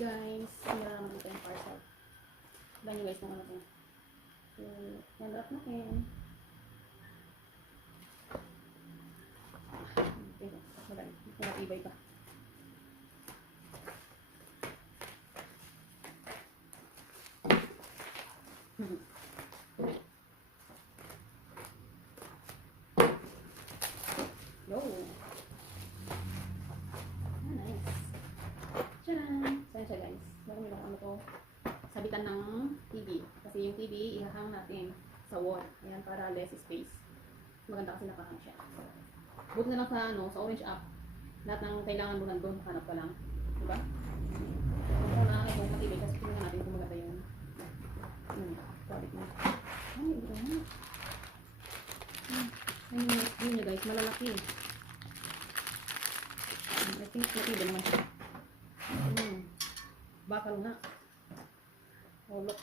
guys, meron naman ito yung parcel. Tignan nyo guys kung ano ito. So, nag-up natin. Okay, madali. Matibay pa. Yo! Nice. Tcharan! Saan siya guys? Meron nila ano to. Sabitan ng TV. Kasi yung TV, ihahang natin sa wall. Ayan, para less space. Maganda kasi nakahang siya. Buti na lang sa, sa orange app. Lahat ng kailangan mo nandun, hanap ka lang. Diba? Kung nakakit mo matibay, kasi tingnan natin kung maganda yun. Quality mo. Ay, ito na. Ayun niya guys, malalaki. I think matibay naman siya. Bakal nga. Oh, look.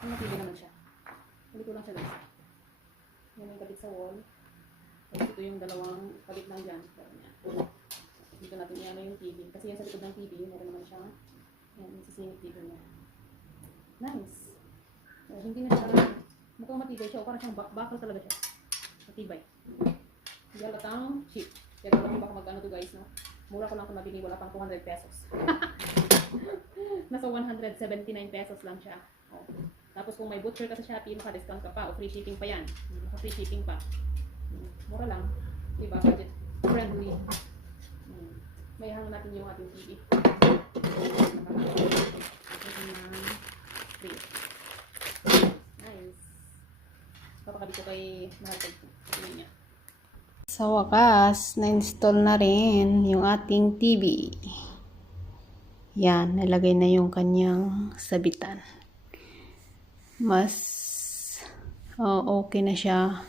Matibay naman siya. Huli ko lang siya guys. Yan yung kabit sa wall. Tapos ito yung dalawang kabit lang dyan. Dito natin yan yung TV. Kasi yan sa likod ng TV, meron naman siya. Yan, sisingit dito niya. Nice. Hindi na siya, mukhang matibay siya. O parang siyang bakal talaga siya. Matibay. Hindi alatang cheap. Kaya ko lang baka magkano to guys, no? Mura ko lang ito nabili, wala pang 200 pesos. Nasa 179 pesos lang siya. Oh. Tapos kung may butcher ka sa Shopee, maka-discount ka pa o free shipping pa yan. Free shipping pa. Mura lang. Diba? Budget friendly. May hang natin yung ating TV. Nice. Papakabit ko kay mahal ko. Niya. Sa wakas, na-install na rin yung ating TV. Yan, nalagay na yung kanyang sabitan. Mas okay na siya.